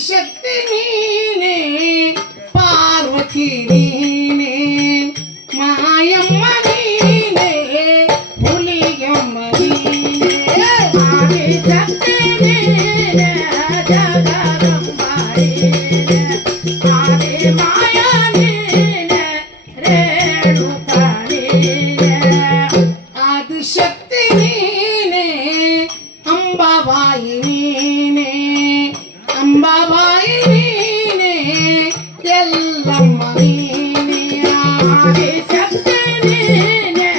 ಆದಿಶಕ್ತಿ ನೀನೇ ಪಾರ್ವತಿ ನೀನೇ ಮಾಯಮ್ಮ ನೀನೇ ಹುಲಿಯಮ್ಮ ನೀನೇ ಆದಿಶಕ್ತಿ ನೀನೇ ಜಗದಂಬ ನೀನೇ ಆದಿ ಮಾಯ ನೀನೇ ರೇಣುಕ ನೀನೇ ಆದಿಶಕ್ತಿ ನೀನೇ ಅಂಬಾಬಾಯಿ ನೀನೇ ಅಂಬಾಬಾಯಿ ನೀನೇ ಎಲ್ಲಮ್ಮ ನೀನೇ ಆದಿಶಕ್ತಿ ನೀನೇ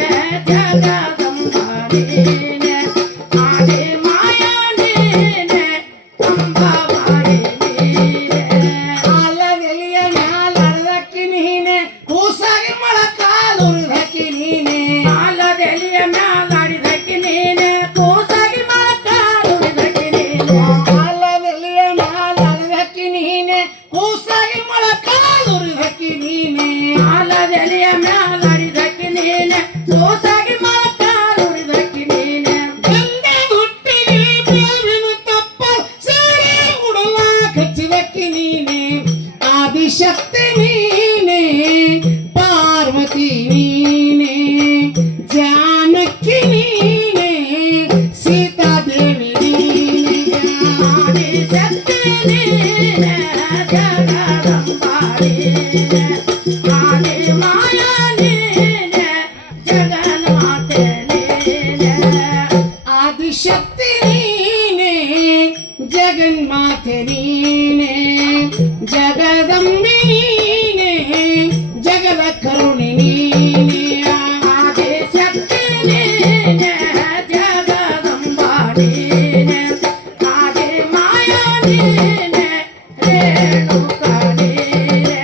ಜಗದಂಬ ನೀನೇ ಆದಿ ಮಾಯ ನೀನೇ ಅಂಬಾಬಾಯಿ ನೀನೇ ಆಲದೆಲಿಯ ಮ್ಯಾಲಡದಕ್ಕಿ ನೀನೇ ಕೂಸಾಗಿ ಮೊಳಕಾಲುರಿದಕ್ಕಿ ನೀನೇ ಆಲದೆಲಿಯ ಮ್ಯಾಲಾಡಿದಕ್ಕಿ ನೀನೇ ಕೂಸಾಗಿ ಮೊಳಕಾಲುರಿದಕ್ಕಿ ನೀನೇ ಆಲದೆಲಿಯ ಮ್ಯಾಲಾಡಿದಕ್ಕಿ ನೀನೇ ಕೂಸಾಗಿ ಮೊಳಕಾಲುರಿದಕ್ಕಿ ನೀನೇ ಆಲದೆಲಿಯ ಮ್ಯಾಲಾಡಿದಕ್ಕಿ ನೀನೇ ಕೂಸಾಗಿ ಮೊಳಕಾಲುರಿದಕ್ಕಿ ನೀನೇ ಗಂಗೆ ಹುಟ್ಟಿಗೆ ಬೇವಿನ ತಪ್ಪ ಸೇರಿ ಉಡಲ ಕಚ್ಚಿದಕ್ಕಿ ನೀನೇ ಆದಿಶಕ್ತಿ ನೀನೇ ಪಾರ್ವತಿ ನೀನೇ ಜಾನಕಿ ನೀನೇ ಸೀತಾದೇವಿ ನೀನೇ ಆದಿಶಕ್ತಿ ನೀನೇ ಜಗದಂಬ ನೀನೇ ಆದಿ ಮಾಯ ನೀನೇ ಜಗನ್ಮಾತೆ ನೀನೇ ಆದಿಶಕ್ತಿ ನೀನೇ ಜಗನ್ಮಾತೆ ನೀನೇ ಜಗದಂಬೆ ನೀನೇ ಜಗದ ಕರುಣೆ ನೀನೇ ಆದಿಶಕ್ತಿ ನೀನೇ ಜಗದಂಬ ನೀನೇ ಆದಿ ಮಾಯ ನೀನೇ ರೇಣುಕ ನೀನೇ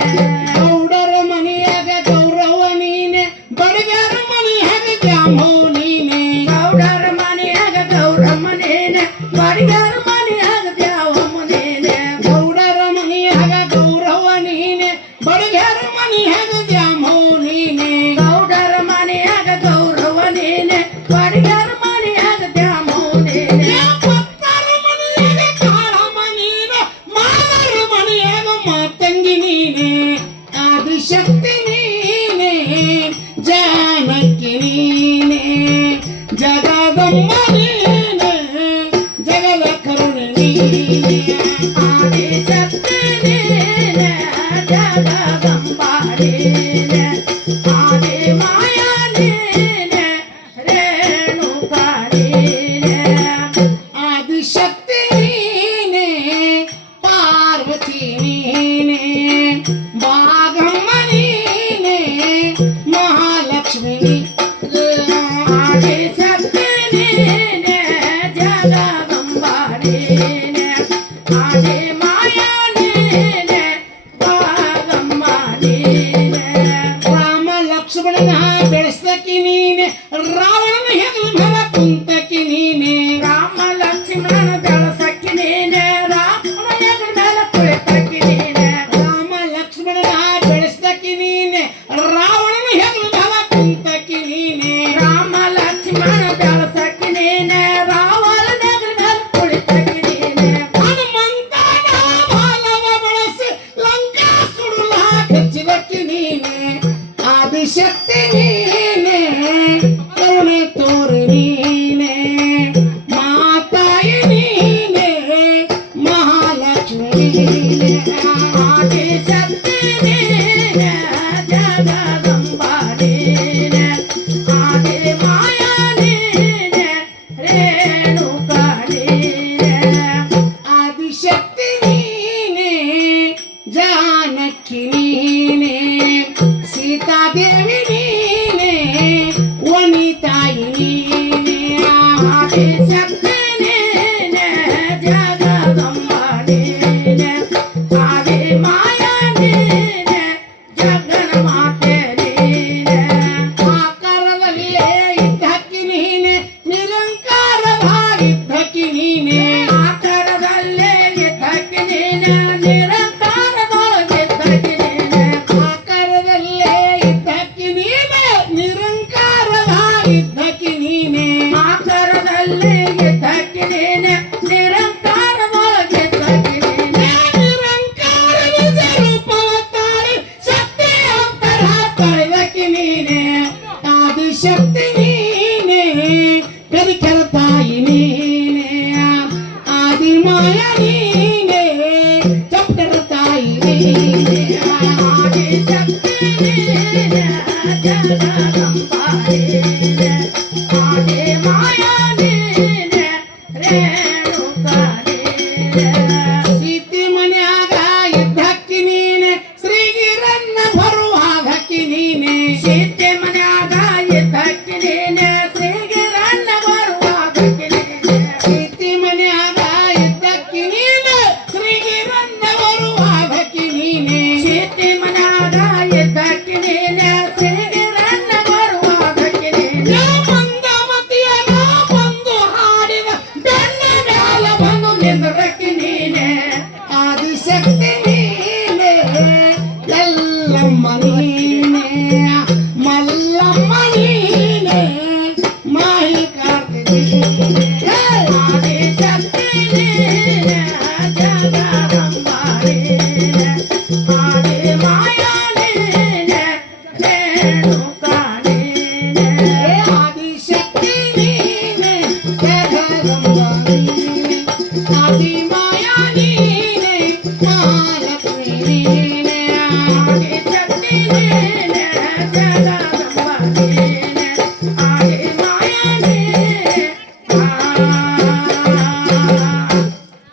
ಗೌಡರ ಮನೆಯಾಗ ಗೌರವ ನೀನೇ ಬಡಗರ ಮನೆಯಾಗ ದ್ಯಾಮೋ ನೀನೇ ಗೌಡರ ಮನೆಯಾಗ ಗೌರಮ್ಮ ನೀನೇ ಬಡಗರ ಮನೆಯಾಗ ದ್ಯಾವಮ್ಮ ನೀನೇ ಗೌಡರ ಮನೆಯಾಗ ಗೌರವ ನೀನೇ ಬಡಗರ ಮನೆಯಾಗ ದ್ಯಾಮೋ ನೀನೇ ಗೌಡರ ಮನೆಯಾಗ ಗೌರವ ನೀನೇ ಬಡಗರ ಮನೆಯಾಗ ದ್ಯಾಮೋ ನೀನೇ ಭಕ್ತರ ಮನೆಯಾಗ ಕಾಳಮ್ಮ ನೀನೇ ಮಾಲರ ಮನೆಯಾಗ ಮಾತಂಗಿ ನೀನೇ ಆದಿಶಕ್ತಿ ನೀನೇ ಜಾನಕಿ ನೀನೇ ಜಗದಂಬ ನೀನೇ ಜಗದ ಕರುಣೆ ಹೇಳುತ್ತಾನೆ